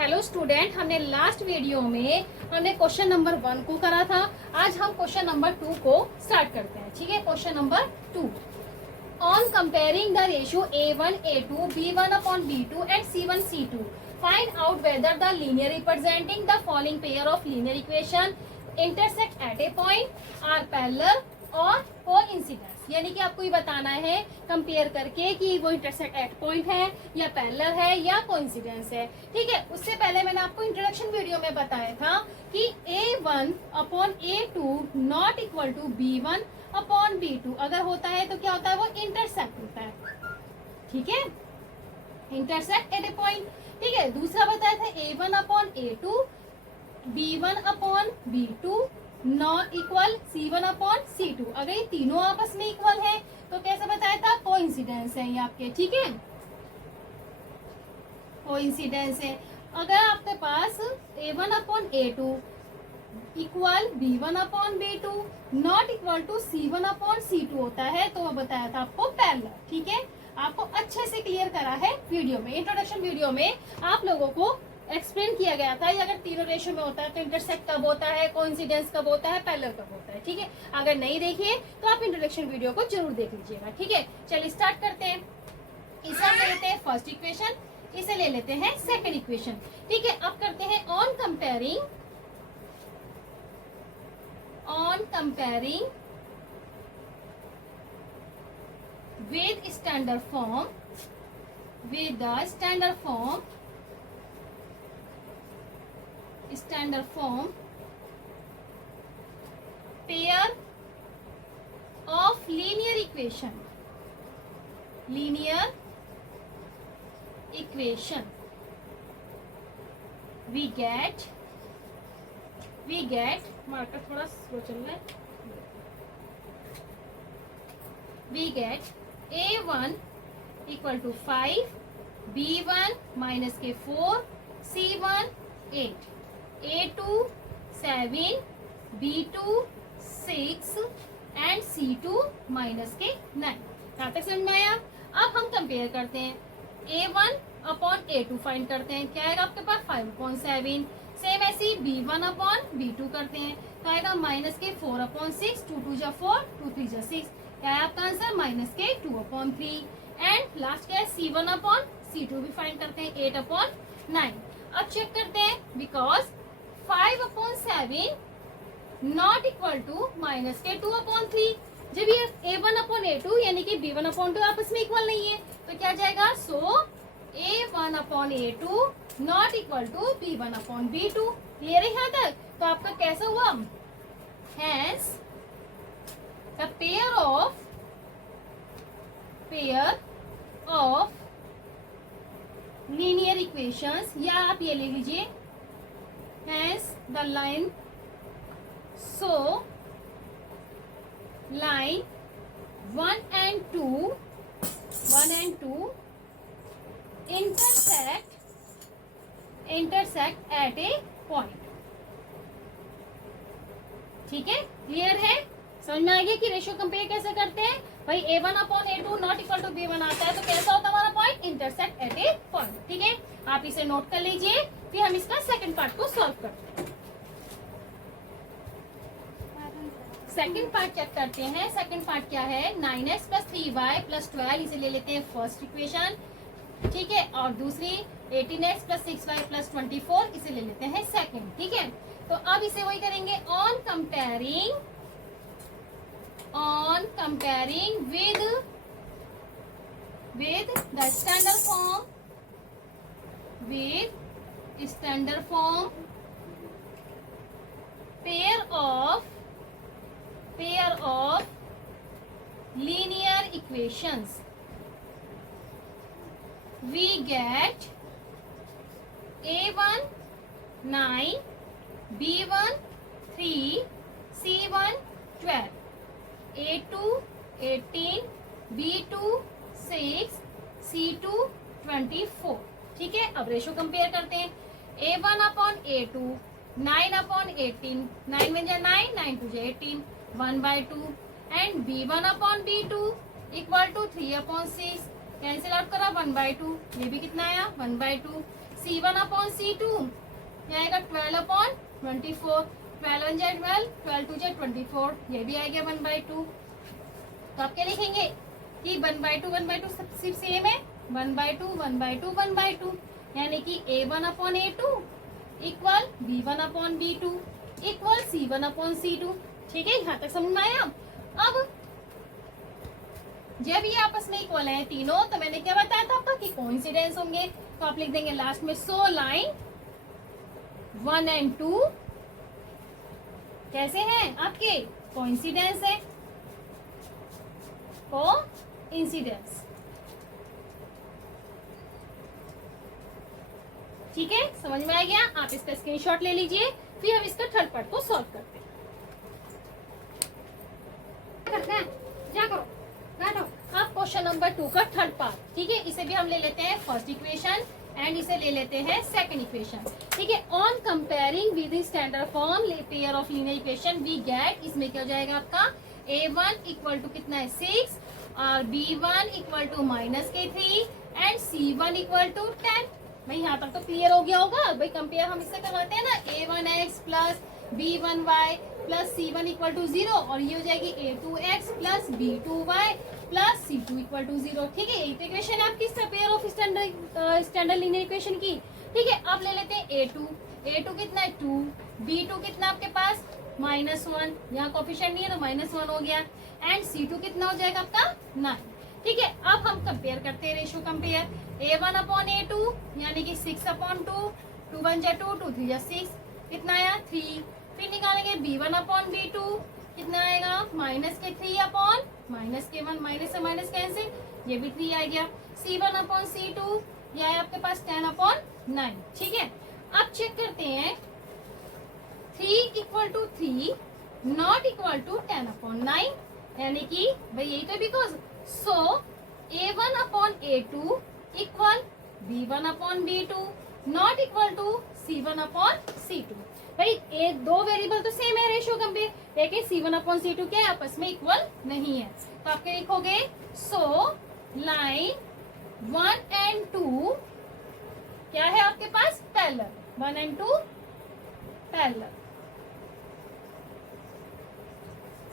Hello student, हमने last video में हमने क्वेश्चन नंबर 1 को करा था। आज हम क्वेश्चन नंबर 2 को स्टार्ट करते हैं। ठीक है, question number 2। On comparing the ratio A1 A2 B1 upon B2 and C1 C2 find out whether the linear representing the following pair of linear equation intersect at a point are parallel और coincidence. यानी कि आपको ये बताना है compare करके कि वो इंटरसेक्ट एट पॉइंट है या पैरेलल है या कोइंसिडेंस है। ठीक है, उससे पहले मैंने आपको इंट्रोडक्शन वीडियो में बताया था कि A1 upon A2 not equal to B1 upon B2 अगर होता है तो क्या होता है, वो इंटरसेक्ट होता है। ठीक है, इंटरसेक्ट एट ए पॉइंट। ठीक है, दूसरा बताया था A1 upon A2 B1 upon B2 not equal C1 upon C2। अगर ये तीनों आपस में इक्वल है तो कैसे बताया था, कोइंसिडेंस है ये आपके। ठीक है, कोइंसिडेंस है। अगर आपके पास A1 upon A2 equal B1 upon B2 not equal to C1 upon C2 होता है तो वो बताया था आपको पैरेलल। ठीक है, आपको अच्छे से क्लियर करा है वीडियो में। इंट्रोडक्शन वीडियो में आप लोगों को एक्सप्लेन किया गया था ये अगर तीनों रेशियो में होता है तो इंटरसेक्ट कब होता है, कोइंसिडेंस कब होता है, पैरेलल कब होता है। ठीक है, अगर नहीं देखिए तो आप इंट्रोडक्शन वीडियो को जरूर देख लीजिएगा। ठीक है, चलिए स्टार्ट करते हैं। इसे हम ले लेते हैं फर्स्ट इक्वेशन, इसे ले लेते हैं सेकंड इक्वेशन। ठीक है, अब करते हैं on comparing with standard form with the standard form pair of linear equation we get marker थोड़ा स्लो चल रहा है। we get A1 equal to 5 B1 minus k 4 C1 8 A2 7 B2 6 and C2 minus के 9। कहाँ तक समझ में आया? अब हम कंपेयर करते हैं। A1 अपॉन A2 फाइंड करते हैं, क्या आएगा आपके पास 5 अपॉन 7। सेम ऐसे ही B1 अपॉन B2 करते हैं तो आएगा माइनस के 4 अपॉन 6 2 2 जा 4 2 3 जा 6। क्या है आपका answer, minus k 2 upon 3। And last क्या है C1 अपॉन C2 भी फाइंड करते हैं 8 अपॉन 9। अब चेक करते हैं because 5 upon 7 not equal to minus k 2 upon 3। जब ये A1 अपॉन A2 यानी कि B1 अपॉन 2 आपस में इक्वल नहीं है तो क्या जाएगा, so A1 upon A2 not equal to B1 upon B2। Clear है यहाँ तक? तो आपका कैसा हुआ, hence the pair of linear equations, या आप ये ले लीजिए hence the line, so line 1 and 2 intersect at a point। ठीक है, क्लियर है? समझ में आ गया कि रेशियो कंपेयर कैसे करते हैं भाई। A1 upon A2 not equal to B1 आता है तो कैसा होता है हमारा point, intersect at a point. ठीक है, आप इसे नोट कर लीजिए, फिर हम इसका सेकंड पार्ट को सॉल्व करते हैं। सेकंड पार्ट चेक करते हैं। सेकंड पार्ट क्या है, 9x प्लस 3y प्लस 12, इसे ले लेते हैं फर्स्ट इक्वेशन। ठीक है, और दूसरी 18x प्लस 6y प्लस 24, इसे ले लेते हैं सेकंड। ठीक है, तो अब इसे वही करेंगे on comparing with the standard form pair of linear equations we get A1 9 B1 3 C1 12 A2 18 B2 6 C2 24। ठीक है, अब रेशो कंपेयर करते हैं। A1 अपॉन A2 9 अपॉन 18, 9 में जा 9 9 टू जा 18 1/2 and B1 upon B2 equal to 3 upon 6 cancel out करा 1/2, ये भी कितना आया 1/2। C1 अपॉन C2 ये आएगा 12 अपॉन 24, 12 1 जा 12, 12 2 जा 24, ये भी आएगा 1/2। तो आप क्या लिखेंगे कि 1/2 सब सिर्फ सेम है, 1/2 1/2 1/2, यानी कि A1 upon A2 equal B1 upon B2 equal C1 upon C2। ठीक है, यहाँ तक समझ में आया। अब जब ये आपस में इक्वल है तीनों, तो मैंने क्या बताया था आपका कि कोइंसिडेंस होंगे, तो आप लिख देंगे लास्ट में। सो लाइन 1 एंड 2 कैसे हैं आपके, कोइंसिडेंस है, कोइंसिडेंस। ठीक है, समझ में आ गया। आप इसका स्क्रीनशॉट ले लीजिए, फिर हम इसका थर्ड पार्ट को सॉल्व करते हैं। क्या करो बैठो। अब क्वेश्चन नंबर 2 का थर्ड पार्ट, ठीक है, इसे भी हम ले लेते हैं फर्स्ट इक्वेशन एंड इसे ले लेते हैं सेकंड इक्वेशन। ठीक है, on comparing with standard form pair of linear equation we get, इसमें क्या हो जाएगा आपका A1 इक्वल टू कितना है 6 और B1 equal to -k3 and C1 equal to 10। भाई यहाँ तक तो क्लियर हो गया होगा। भाई कंपेयर हम इससे करवाते हैं ना, A1x plus B1y plus C1 equal to 0 और ये हो जाएगी A2x plus B2y plus C2 equal to 0। ठीक है, एक इक्वेशन है आपकी pair of standard linear equation की। ठीक है, अब ले लेते हैं A2 कितना है 2, B2 कितना आपके पास -1, यहाँ कोफिशिएंट नहीं है तो -1 हो गया, एंड C2 कितना हो जाएगा आपका 9। ठीक है, अब हम कंपेयर करते हैं, ratio compare A1 upon A2 यानी कि 6 अपॉन 2, 2 1 जा 2, 2 3 जा 6, कितना आया 3। फिर निकालेंगे B1 अपॉन B2 कितना आएगा -k3 अपॉन -k1, माइनस से माइनस कैंसिल, ये भी 3 आ गया। C1 अपॉन C2 ये आया आपके पास 10 अपॉन 9। ठीक है, अब चेक करते हैं 3 equal to 3 not equal to 10 upon 9, यानी कि भाई यही तो because so A1 upon A2 equal B1 upon B2 not equal to C1 upon C2। भाई एक दो वेरिएबल तो सेम है रेशियो कंपेयर, लेकिन C1 अपॉन C2 क्या आपस में इक्वल नहीं है। तो आप क्या लिखोगे, सो लाइन 1 एंड 2 क्या है आपके पास पैरेलल, 1 एंड 2 पैरेलल।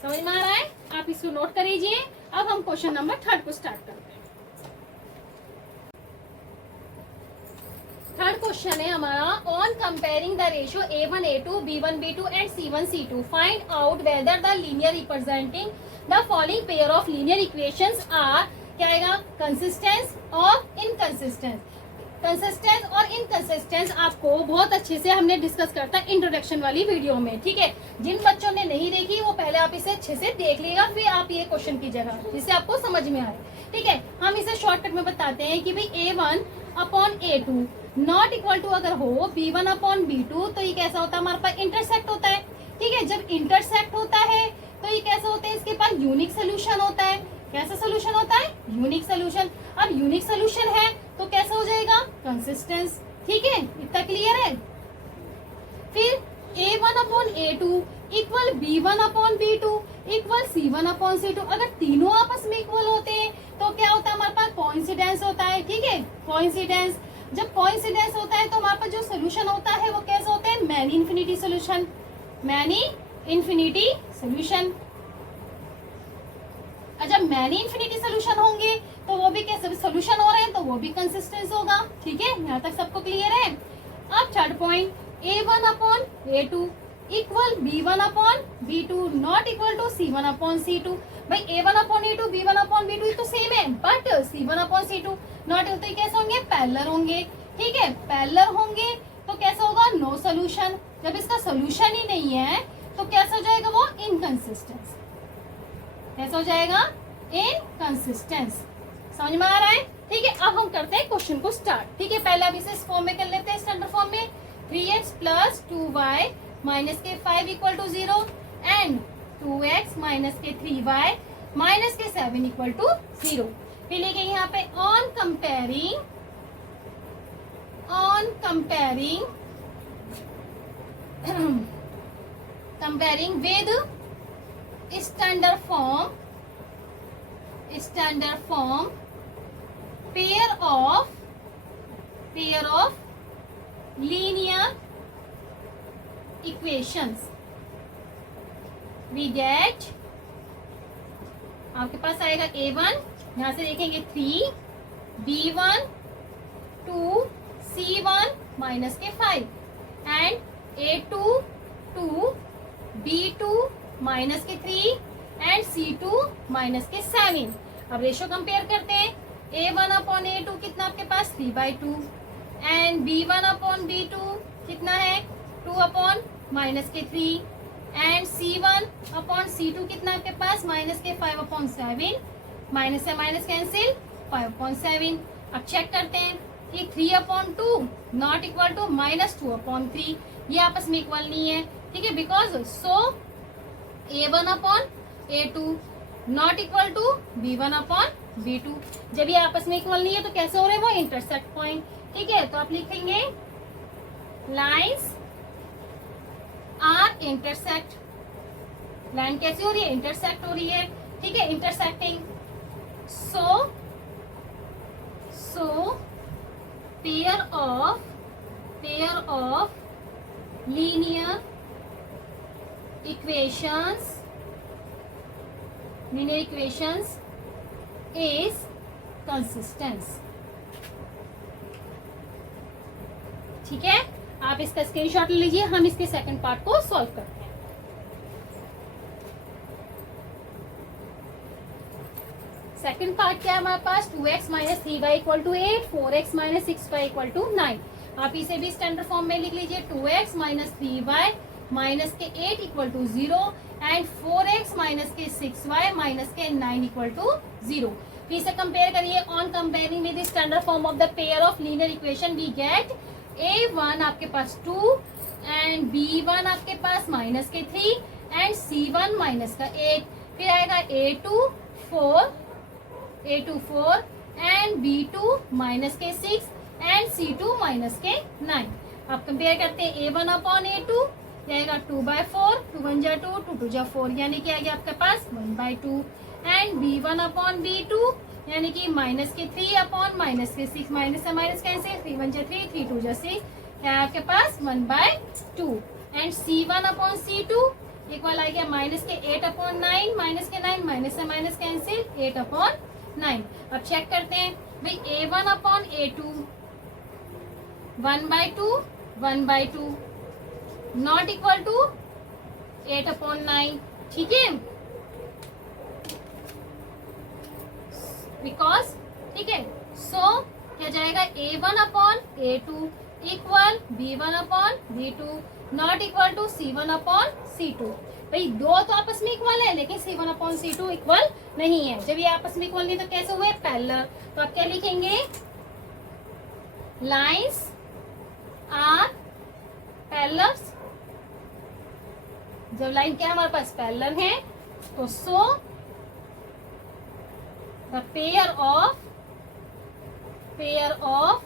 समझ में आ रहा है, आप इसको नोट कर लीजिए। अब हम क्वेश्चन नंबर 3 को स्टार्ट करते हैं। थर्ड क्वेश्चन है हमारा, on comparing the ratio A1 A2 B1 B2 and C1 C2 find out whether the linear representing the following pair of linear equations are, क्या आएगा कंसिस्टेंस और इनकंसिस्टेंस। कंसिस्टेंस और inconsistence आपको बहुत अच्छे से हमने डिस्कस करता है इंट्रोडक्शन वाली वीडियो में। ठीक है, जिन बच्चों ने नहीं देखी वो पहले आप इसे अच्छे से देख लीजिएगा, फिर आप ये क्वेश्चन की जगह जिससे आपको समझ में आए। ठीक है, हम इसे शॉर्टकट में बताते हैं कि भाई A1 upon A2 not equal to अगर हो B1 अपॉन B2 तो ये कैसा होता है, हमारे पास इंटरसेक्ट होता है। ठीक है, जब इंटरसेक्ट होता है तो ये कैसा होता है, इसके पास यूनिक सोल्यूशन होता है। कैसा सोल्यूशन होता है, यूनिक सोल्यूशन। अब यूनिक सोल्यूशन है तो कैसा हो जाएगा, कंसिस्टेंस। ठीक है, इतना क्लियर है। फिर A1 upon A2 equal B1 upon B2 equal C1 upon C2। अगर तीनों आपस में इक्वल होते हैं तो क्या होता है, हमारे पास कोइंसिडेंस होता है। ठीक है, कोइंसिडेंस, जब कोइंसिडेंस होता है तो हमारे पास जो सोल्यूशन होता है वो कैसा होता है, many infinity solution, many infinity solution. जब मैनी इन्फिनिटी सोल्यूशन होंगे तो वो भी कैसे सोल्यूशन हो रहे हैं तो वो भी कंसिस्टेंस होगा। ठीक है, यहाँ तक सबको क्लियर है। अब third point, A1 upon A2 equal B1 upon B2 not equal to C1 upon C2। भाई A1 upon A2 B1 upon B2 तो सेम है, but C1 upon C2 not होते कैसे होंगे, पैरेलल होंगे। ठीक है, पैरेलल होंगे तो कैसा होगा, नो सोल्यूशन। जब इसका सोल्यूशन ही नहीं है तो कैसा हो जाएगा, वो इनकंसिस्टेंस। कैसा हो जाएगा, इनकंसिस्टेंस। समझ में आ रहा है। ठीक है, अब हम करते हैं क्वेश्चन को स्टार्ट। ठीक है, पहले अब इसे इस फॉर्म में कर लेते हैं, स्टैंडर्ड फॉर्म में। 3x प्लस 2y माइनस के 5 equal to 0 and 2x minus के 3y माइनस के 7 इक्वल टू 0। फिर लिखेंगे यहाँ पे on comparing with standard form pair of linear equations, we get, आपके पास आएगा A1, यहां से देखेंगे 3, B1 2, C1 माइनस के 5 एंड A2 2, B2 माइनस के 3 एंड C2 माइनस के 7। अब रेशो कंपेयर करते हैं, A1 अपॉन A2 कितना आपके पास 3/2 एंड B1 अपॉन B2 कितना है 2 अपॉन माइनस के 3 एंड C1 अपॉन C2 कितना आपके पास माइनस के 5/7, माइनस से माइनस कैंसिल 5/7। अब चेक करते हैं कि 3/2 नॉट इक्वल टू -2/3, ये आपस में इक्वल नहीं है, ठीक है, because so A1 upon A2 not equal to B1 upon B2। जब ये आपस में इक्वल नहीं है तो कैसे हो रहे हैं वो इंटरसेक्ट पॉइंट, ठीक है। तो आप लिखेंगे लाइंस आर इंटरसेक्ट, लाइन कैसी हो रही है इंटरसेक्ट हो रही है, ठीक है, intersecting. So pair of linear equations is consistence, ठीक है। आप इसका स्क्रीनशॉट ले लीजिए, हम इसके सेकंड पार्ट को सॉल्व करते हैं। सेकंड पार्ट क्या है हमारे पास, 2x minus 3y equal to 8, 4x minus 6y equal to 9। आप इसे भी स्टैंडर्ड फॉर्म में लिख लीजिए, 2x माइनस 3y माइनस के 8 equal to 0 and 4x minus के 6y माइनस के 9 इक्वल टू 0। फिर से कंपेयर करिए, on comparing with the standard form of the pair of linear equation we get A1 आपके पास 2 एंड B1 आपके पास minus के 3 and C1 minus का 8। फिर आएगा A2 4 एंड B2 माइनस के 6 एंड C2 माइनस के 9। अब कंपेयर करते हैं A1 अपॉन A2, जाएगा 2/4, 2 1 जा 2, 2 2 जा 4, यानी कि आ गया आपके पास 1/2 एंड B1 अपॉन B2 यानी कि माइनस के 3 अपॉन माइनस के 6, माइनस से माइनस कैंसिल, 3 1 जा 3, 3 2 जा 6, क्या है आपके पास 1/2 and C1 upon C2 equal आ गया माइनस के 8 अपॉन 9, माइनस के 9, माइनस से माइनस कैंसिल 8 अपॉन 9। अब चेक करते हैं भाई A1 upon A2 1/2 not equal to 8 upon 9, ठीक है, बिकॉज, ठीक है। सो क्या जाएगा A1 upon A2 equal B1 upon B2 not equal to C1 upon C2। भाई दो तो आपस में इक्वल है लेकिन C1 अपॉन C2 इक्वल नहीं है। जब ये आपस में इक्वल नहीं तो कैसे हुए पैरेलल, तो आप क्या लिखेंगे, लाइंस आर पैरेलल। जब लाइन क्या हमारे पास पैरेलल है तो so the pair of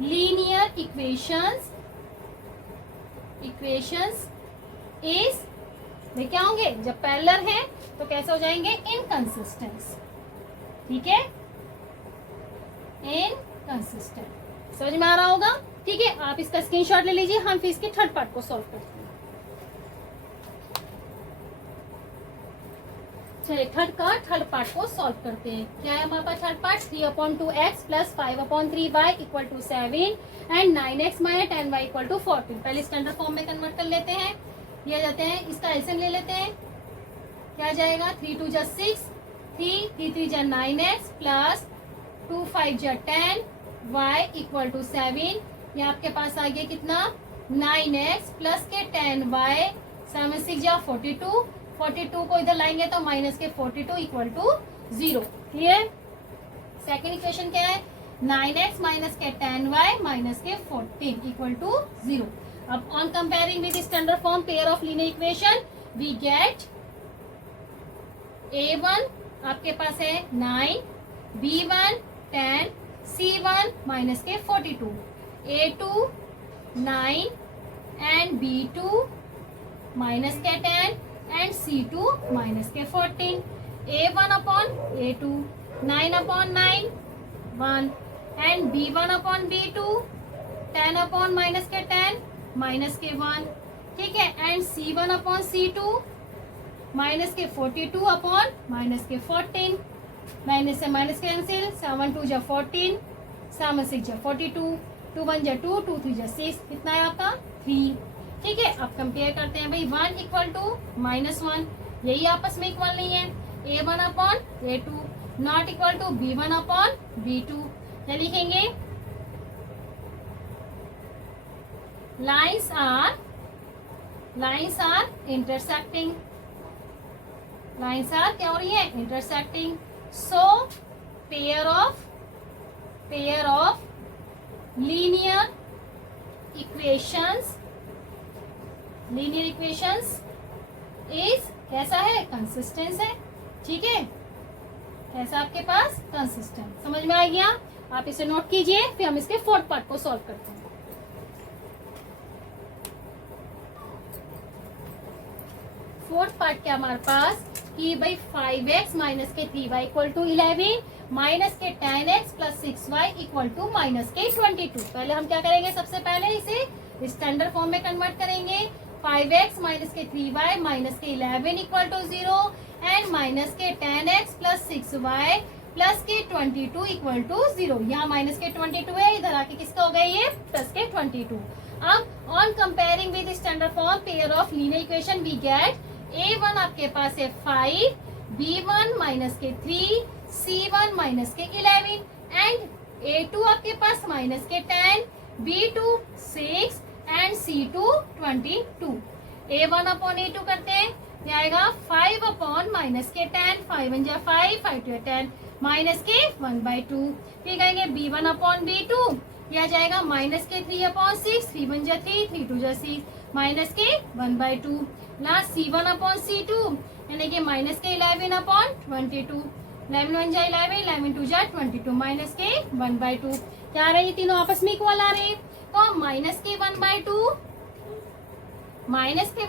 linear equations is, वे क्या होंगे, जब पैरेलल है तो कैसे हो जाएंगे, इनकंसिस्टेंट, ठीक है, इनकंसिस्टेंट। समझ में आ रहा होगा, ठीक है। आप इसका स्क्रीनशॉट ले लीजिए, हम फिर इसके थर्ड पार्ट को सॉल्व करते हैं। चलिए थर्ड पार्ट को सॉल्व करते हैं। क्या है हमारे पास third part, 3/2x plus 5/3y equal to 7 and 9x minus 10y equal to 14। पहले स्टैंडर्ड फॉर्म में कन्वर्ट कर लेते हैं, ये जाते हैं, इसका एलसीएम ले लेते हैं, क्या जाएगा 3 2 जा 6, 3 3 3 जा 9x प्लस 2 5 जा 10 y इक्वल टू 7। ये आपके पास आ गया कितना 9x प्लस के 10y, 7 6 जा 42, 42 को इधर लाएंगे तो minus k 42 equal to 0। Clear. Second equation क्या है, 9x माइनस के 10y माइनस के 14 इक्वल टू 0। अब on comparing with standard form pair of linear equation we get A1 आपके पास है 9, B1 10, C1 minus k 42, A2 9 and B2 minus के 10 and C2 minus के 14। A1 upon A2 9 upon 9 1 and B1 upon B2 10 upon minus के 10 minus के 1, ठीक है, and C1 upon C2 minus k 42 upon minus के 14, minus से minus cancel, 7 2 जा 14, 7 6 जा 42, 2 1 जा 2, 2 3 जा 6, कितना है आपका 3, ठीक है। अब कंपेयर करते हैं भाई, 1 इक्वल टू -1, यही आपस में इक्वल नहीं है, A1 upon A2 not equal to B1 upon B2, क्या लिखेंगे, lines are intersecting, lines are क्या हो रही है, intersecting, so pair of linear equations is कैसा है, कंसिस्टेंस है, ठीक है, कैसा आपके पास, कंसिस्टेंट, समझ में आ गया। आप इसे नोट कीजिए, फिर हम इसके फोर्थ पार्ट को सॉल्व करते हैं। फोर्थ पार्ट क्या हमारे पास कि भाई 5x माइनस के 3y इक्वल टू 11 माइनस के 10x plus 6y equal to minus के 22। पहले हम क्या करेंगे, सबसे पहले इसे स्टैंडर्ड फॉर्म में कन्वर्ट करेंगे। 5x माइनस के 3y माइनस के 11 इक्वल टू 0 एंड माइनस के 10x plus 6y plus k 22 equal to 0। यहाँ माइनस के 22 है, इधर आके किसका हो गया ये प्लस के 22। अब on comparing with standard form pair of linear equation we get A1 आपके पास है 5, B1 माइनस के 3, C1 माइनस के 11 एंड A2 आपके पास माइनस के 10, B2 6 and C2 22। A1 upon A2 करते हैं, ये आएगा 5 अपॉन माइनस के 10, 5 1 जा 5, 5 2 10 माइनस के 1/2। फिर कहेंगे B1 अपॉन B2, यह जाएगा माइनस के 3 अपॉन 6, 3 1 जा 3, 3 2 जा 6 माइनस के 1/2। लास्ट C1 अपॉन C2 यानी कि माइनस के 11 अपॉन 22, 11 1 जा 11, 11 2 जा 22 माइनस के 1/2। क्या आ रही है, तीनों आपस में इक्वल आ रहे हैं, तो माइनस के 1/2 माइनस के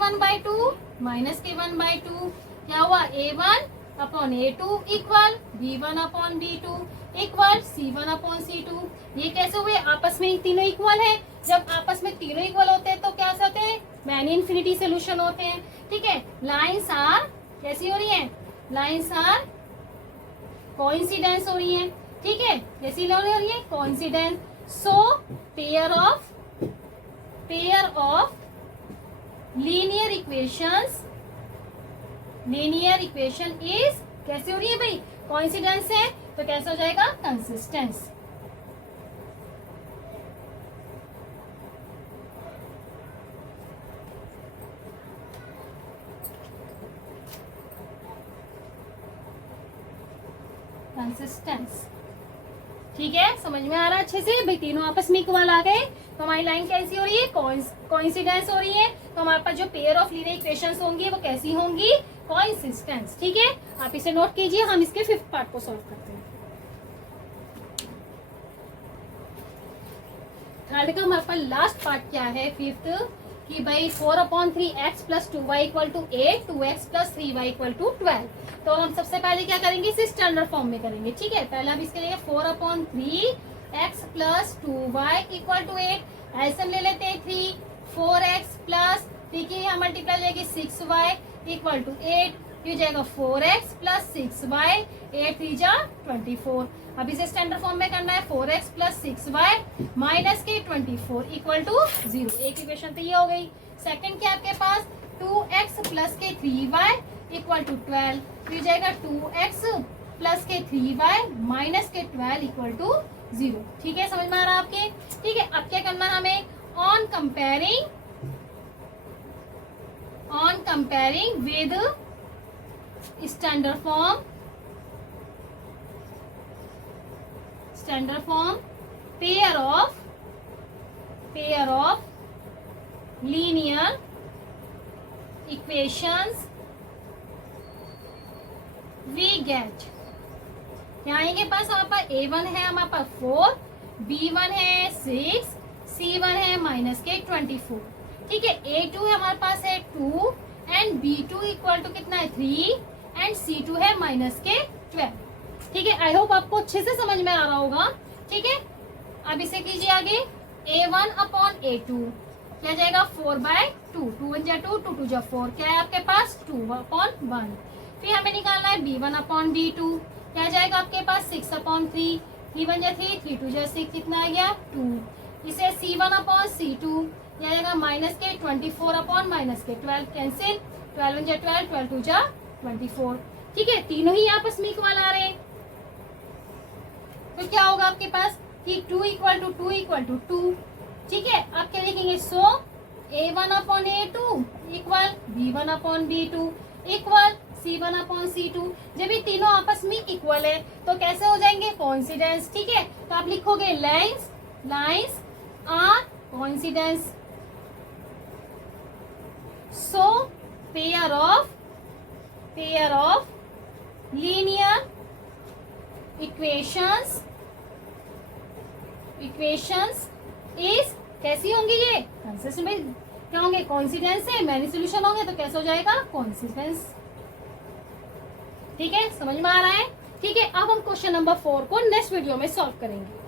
1/2 क्या हुआ, A1 upon A2 equal B1 upon B2 equal C1 upon C2। ये कैसे हुए, आपस में तीनों इक्वल है। जब आपस में तीनों इक्वल होते हैं तो क्या होते हैं, मैनी इन्फिनिटी सोल्यूशन होते हैं, ठीक है। लाइन्स आर कैसी हो रही है, लाइन्स आर कोइंसिडेंस हो रही है, ठीक है, कैसी हो रही है, coincidence. So pair of linear equation is कैसे हो रही है भाई, कोइंसिडेंस है, तो कैसे हो जाएगा, कंसिस्टेंस। कंसिस्टेंस, ठीक है, समझ में आ रहा है अच्छे से भाई, तीनों आपस में इक्वल आ गए तो हमारी लाइन कैसी हो रही है, कोइंसिडेंस हो रही है। तो हमारे पास जो पेयर ऑफ लीनियर इक्वेशंस होंगी वो कैसी होंगी, कोइंसिस्टेंस, ठीक है। आप इसे नोट कीजिए, हम इसके फिफ्थ पार्ट को सॉल्व करते हैं। थर्ड का हमारे पास लास्ट पार्ट क्या है, फिफ्थ, कि भाई 4/3x plus 2y equal to 8, 2x plus 3y equal to 12। तो हम सबसे पहले क्या करेंगे, इसे स्टैंडर्ड फॉर्म में करेंगे, ठीक है। पहले हम इसके लिए 4/3x plus 2y equal to 8, ऐसे हम ले लेते हैं 3, 4x प्लस, ठीक है, यहाँ मल्टीप्लाई लेंगे 6y इक्वल टू 8, ये जाएगा 4x प्लस 6y, 8 3 जा 24। अब इसे स्टैंडर्ड फॉर्म में करना है, 4x प्लस 6y माइनस के 24 इक्वल टू 0। एक इक्वेशन तो ये हो गई। सेकंड क्या आपके पास, 2x प्लस के 3y इक्वल टू 12, फिर जाएगा 2x प्लस के 3y माइनस के 12 इक्वल टू 0, ठीक है, समझ में आ रहा है आपके, ठीक है। अब क्या करना है हमें, on comparing with standard form pair of linear equations we get. यहाँ के पास हमारे पास A1 है हमारे पास 4, B1 है 6, C1 है माइनस के 24, ठीक है। A2 है हमारे पास है 2 एंड B2 इक्वल टू कितना है 3 एंड C2 है माइनस के 12, ठीक है। आई होप आपको अच्छे से समझ में आ रहा होगा, ठीक है। अब इसे कीजिए आगे, A1 अपॉन A2 क्या जाएगा 4/2, 2 1 जा 2, 2 2 जा 4, क्या है आपके पास 2/1। फिर हमें निकालना है B1 अपॉन B2 क्या जाएगा आपके पास 6/3, 3 1 जा 3, 3 2 जा 6, कितना आ गया 2। इसे C1 अपॉन C2 क्या जाएगा माइनस के 24 अपॉन माइनस के 12 कैंसिल, 12 1 जा 12, 12 2 जा 24। ठीक है, तीनों ही आपस में इक्वल आ रहे हैं, तो क्या होगा आपके पास कि 2 इक्वल टू 2 इक्वल टू 2। ठीक है, आप क्या लिखेंगे सो A1 upon A2 equal B1 upon B2 equal C1 upon C2। जब ये तीनों आपस में इक्वल है तो कैसे हो जाएंगे कोइंसिडेंस। ठीक है, तो आप लिखोगे lines are coincidence. So pair of linear equations is कैसी होंगी ये कंसिस्टेंट में क्या होंगे कोइंसिडेंस है, मैनी सॉल्यूशन होंगे तो कैसे हो जाएगा कोइंसिडेंस। ठीक है, समझ में आ रहा है। ठीक है, अब हम क्वेश्चन नंबर 4 को नेक्स्ट वीडियो में सॉल्व करेंगे।